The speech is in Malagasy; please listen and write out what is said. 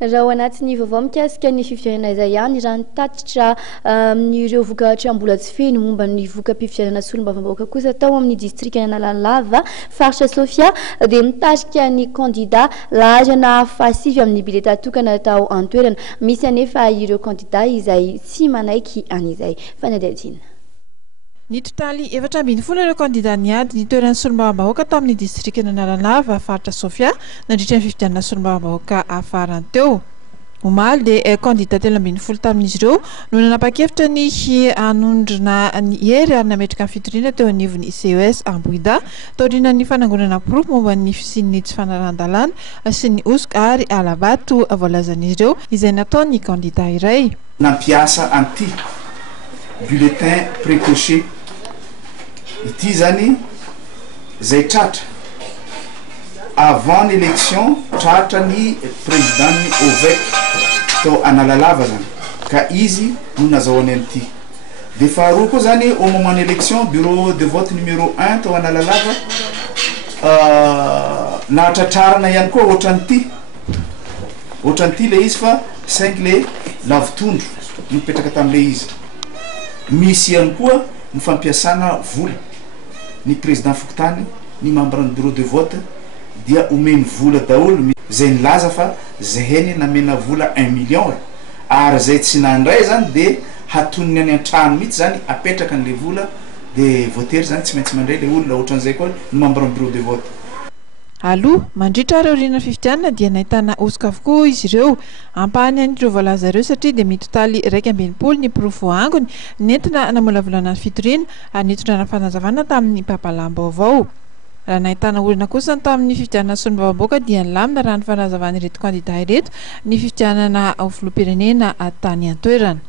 Raha anatin'ny vaovao mikasika ny fifidianana izay ihany raha ny tatitra amin'ireo vokatra mbola tsy feno momba ny voka-pifidianana solombavam-bahoaka kosa tao amin'ny distrikan'Analalava faritra Sofia dia mitarika ny kandida laharana fasivy amin'ny bileta tokana tao an-toerana. Misy anefa ireo kandida izay tsy manaiky izay fanadihadiana. Ny totaly 4.7 ireo kandida niady ny toeran'ny solombavam-bahoaka tao amin'ny distrikan'Analalava faritra Sofia nandritra ny fifidianana solombavam-bahoaka afarany teo. Omaly dia kandida 3.7 tamin'izy ireo no nanapa-kevitra ny hanondrina ny hery ary nametraka ny fitoriana teo anivon'ny CES mbola taoriana ny fanangonana profo momba ny fisian'ny tsy fanaran-dalàna sy ny osika ary alabato voalazan'izy ireo izay nataon'ny kandida iray. Nampiasa anty bulletin précoché ity zany zay tratra avant l'élection tratra ny président ny ovek tao Analalava zany ka izy no nazahoany an'ity. De faharoa koa zany au moment d'élection bureau de vote numéro 1 tao Analalava nahatratrarana ihany koa ohatran'ity le izy fa 5 le lavitondro no mipetraka tam'le izy. Misy ihany koa ny fampiasana vola ny président fokontany ny membre ny bureau de vote dia omeny vola daholo zay nilaza fa zaheny namena vola 1 million ary zay tsy nandray zany de hatoniny any an-trano mihitsy zany apetraka an'le vola de votery zany tsy maintsy mandray le olona ohatran'izay koa ny membre ny bureau de vote. Aloha mandritra ireo rina fifidianana dia nahitana osika avokoa izy ireo ampahany an'ireo voalaza ireo satria dia mitotaly 2.7 ny profo angony nentina namolavolana ny fitoriana ary nitondrana fanazavana tamin'ny papalam-baovao. Raha nahitana olona kosa tao amin'ny fifidianana solombavam-bahoaka dia nilamina raha ny fanazavana ireto kandida ireto ny fifidianana filoham-pirenena tany an-toerana.